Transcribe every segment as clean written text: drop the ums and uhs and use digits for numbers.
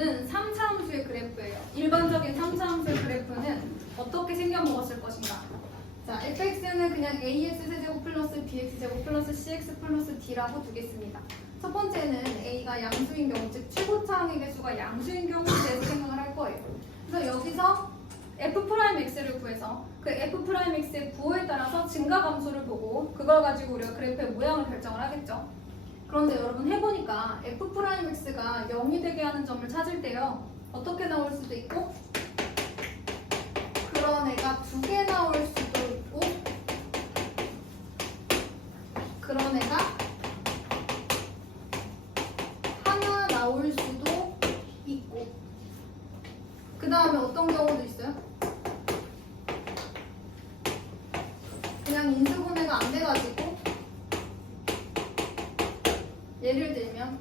그래프는 3차 함수의 그래프예요. 일반적인 3차 함수의 그래프는 어떻게 생겨먹었을 것인가? 자, fx는 그냥 ax세제곱 플러스 bx제곱 플러스 cx 플러스 d라고 두겠습니다. 첫 번째는 a가 양수인 경우, 즉 최고차항의 개수가 양수인 경우에 대해서 생각을 할 거예요. 그래서 여기서 f'x를 구해서 그 f'x의 부호에 따라서 증가감수를 보고 그걸 가지고 우리가 그래프의 모양을 결정을 하겠죠. 그런데 여러분 해보니까 f'x가 0이 되게 하는 점을 찾을 때요, 어떻게 나올 수도 있고 그런 애가 2개 나올 수도 있고 그런 애가 하나 나올 수도 있고, 그 다음에 어떤 경우도 있어요? 그냥 인수분해가 안 돼가지고, 예를 들면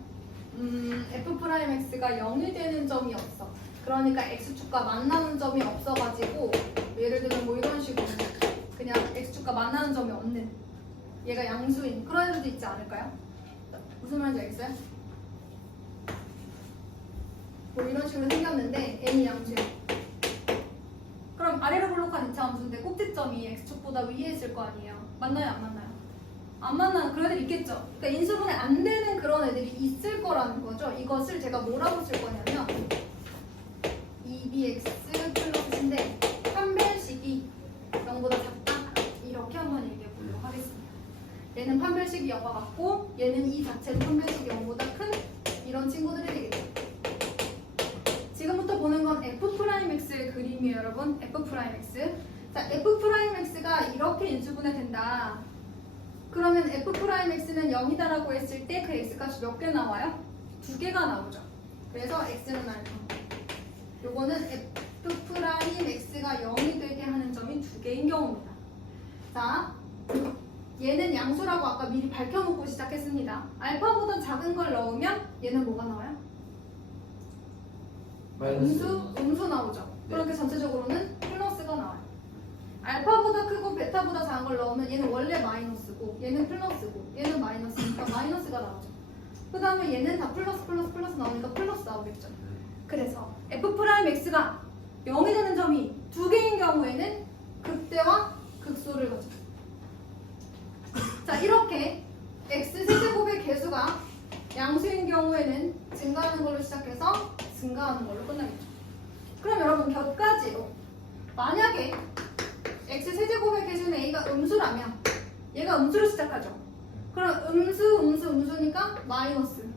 f'x가 0이 되는 점이 없어. 그러니까 x축과 만나는 점이 없어가지고, 예를 들면 뭐 이런 식으로 그냥 x축과 만나는 점이 없는, 얘가 양수인 그런 애들도 있지 않을까요? 무슨 말인지 알겠어요? 뭐 이런 식으로 생겼는데 n이 양수예요. 그럼 아래로 볼록한 2차 함수인데 꼭지점이 x축보다 위에 있을 거 아니에요. 맞나요? 안 만나요? 안 만나는 그런 애들 있겠죠. 그러니까 인수분해 안 되는 그런 애들이 있을 거라는 거죠. 이것을 제가 뭐라고 쓸 거냐면 2bx 플러스인데 판별식이 0보다 작다, 이렇게 한번 얘기해 보도록 하겠습니다. 얘는 판별식이 0과 같고 얘는 이 자체로 판별식이 0보다 큰 이런 친구들이 되겠죠. 지금부터 보는 건 f'x의 그림이에요, 여러분. f'x. 자, f'x가 이렇게 인수분해 된다. 그러면 f'x는 0이다라고 했을 때 그 x값이 몇 개 나와요? 2개가 나오죠. 그래서 x는 알파. 요거는 f'x가 0이 되게 하는 점이 2개인 경우입니다. 자, 얘는 양수라고 아까 미리 밝혀놓고 시작했습니다. 알파보다 작은 걸 넣으면 얘는 뭐가 나와요? 음수 나오죠. 네. 그렇게 전체적으로는 플러스가 나와요. 알파보다 크고 베타보다 작은 걸 넣으면 얘는 원래 마이너스고 얘는 플러스고 얘는 마이너스니까 마이너스가 나오죠. 그 다음에 얘는 다 플러스 나오니까 플러스 나오겠죠. 그래서 f'x가 0이 되는 점이 2개인 경우에는 극대와 극소를 가져. 자, 이렇게 x세제곱의 개수가 양수인 경우에는 증가하는 걸로 시작해서 증가하는 걸로 끝나겠죠. 그럼 여러분 곁가지로 만약에 x세제곱의 개수는 a가 음수라면 얘가 음수로 시작하죠. 그럼 음수니까 마이너스,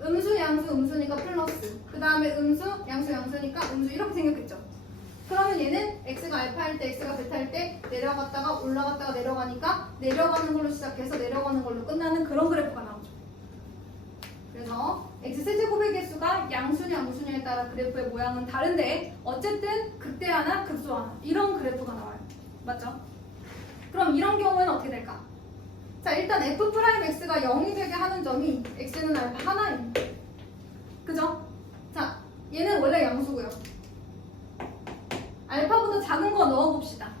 음수 양수 음수니까 플러스, 그 다음에 음수 양수 양수니까 음수, 이렇게 생겼겠죠. 그러면 얘는 x가 알파일 때 x가 베타일 때 내려갔다가 올라갔다가 내려가니까 내려가는 걸로 시작해서 내려가는 걸로 끝나는 그런 그래프가 나오죠. 그래서 x세제곱의 개수가 양수냐 무수냐에 따라 그래프의 모양은 다른데 어쨌든 극대 하나 극소 하나 이런 그래프가 나와요. 맞죠? 그럼 이런 경우에는 어떻게 될까? 자, 일단 f'x가 0이 되게 하는 점이 x는 알파 하나입니다. 그죠? 자, 얘는 원래 양수고요. 알파보다 작은 거 넣어봅시다.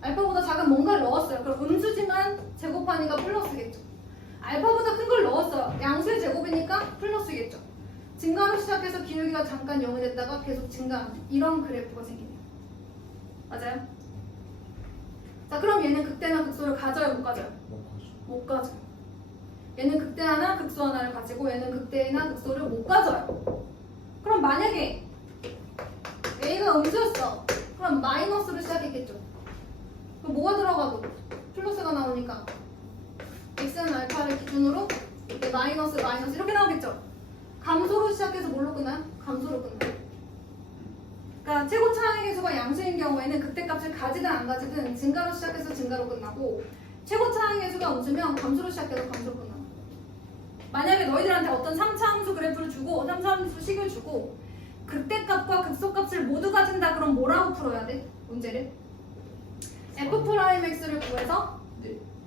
알파보다 작은 뭔가를 넣었어요. 그럼 음수지만 제곱하니까 플러스겠죠. 알파보다 큰 걸 넣었어요. 양수의 제곱이니까 플러스겠죠. 증가로 시작해서 기울기가 잠깐 0이 됐다가 계속 증가하는 이런 그래프가 생기네요. 맞아요? 자, 그럼 얘는 극대나 극소를 가져요? 못 가져요? 못 가져요. 얘는 극대 하나 극소 하나를 가지고 얘는 극대나 극소를 못 가져요. 그럼 만약에 A가 음수였어. 그럼 마이너스로 시작했겠죠. 그럼 뭐가 들어가도 플러스가 나오니까 x는 알파를 기준으로 이렇게 마이너스 이렇게 나오겠죠. 감소로 시작해서 뭘로 끝나요? 감소로 끝나요. 그러니까 최고차항의 개수가 양수인 경우에는 극대값을 가지든 안 가지든 증가로 시작해서 증가로 끝나고, 최고차항의 개수가 음수면 감소로 시작해서 감소로 끝나고. 만약에 너희들한테 어떤 3차 함수 그래프를 주고 3차 함수 식을 주고 극대값과 극소값을 모두 가진다, 그럼 뭐라고 풀어야 돼? 문제를 f'x를 구해서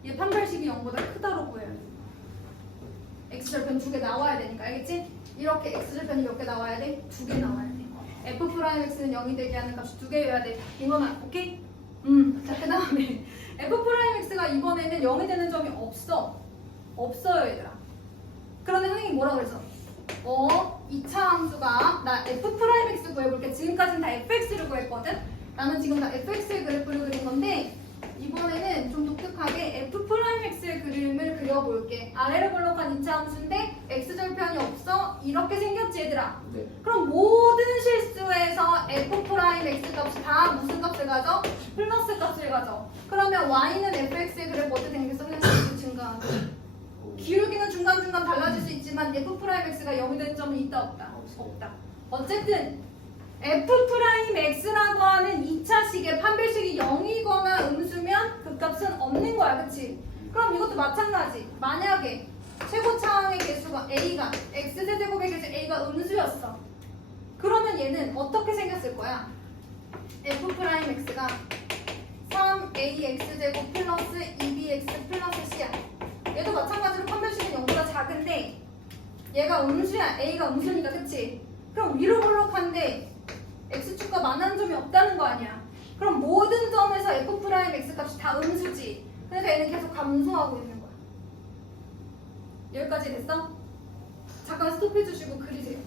얘 판별식이 0보다 크다로 구해야 돼. x절편 2개 나와야 되니까, 알겠지? 이렇게 x절편이 몇 개 나와야 돼? 2개 나와야 돼. f'x는 0이 되게 하는 값이 2개여야 돼. 이거만 오케이? 자, 그 다음에 f'x가 이번에는 0이 되는 점이 없어요, 얘들아. 그런데 선생님이 뭐라고 그랬어? 2차 함수가 나 f'(x) 구해볼게. 지금까지는 다 fx를 구했거든. 나는 지금 다 fx의 그래프를 그린 건데 이번에는 좀 독특하게 f'x의 그림을 그려볼게. 아래로 블록한 2차 함수인데 x절편이 없어. 이렇게 생겼지 얘들아. 네. 그럼 모든 실수에서 f'x 값이 다 무슨 값을 가져? 플러스 값을 가져. 그러면 y는 fx의 그래프 어떻게 생겼어? 그냥 실수 증가하고. 기울기는 중간중간 달라질 수 있지만 f'x가 0이 된 점이 있다 없다? 없다. 어쨌든 f'x라고 하는 2차식의 판별식이 0이거나 음수면 그 값은 없는 거야. 그치? 그럼 이것도 마찬가지. 만약에 최고차항의 개수가 a가 x세제곱의 개수 a가 음수였어. 그러면 얘는 어떻게 생겼을 거야? f'x가 3ax제곱 플러스 2bx 플러스 c야. 얘도 마찬가지로 판별식은 0보다 작은데 얘가 음수야. a가 음수니까. 그치? 그럼 위로 블록한데 x축과 만나는 점이 없다는 거 아니야. 그럼 모든 점에서 f'x 값이 다 음수지. 그러니까 얘는 계속 감소하고 있는 거야. 여기까지 됐어? 잠깐 스톱해주시고 그리세요.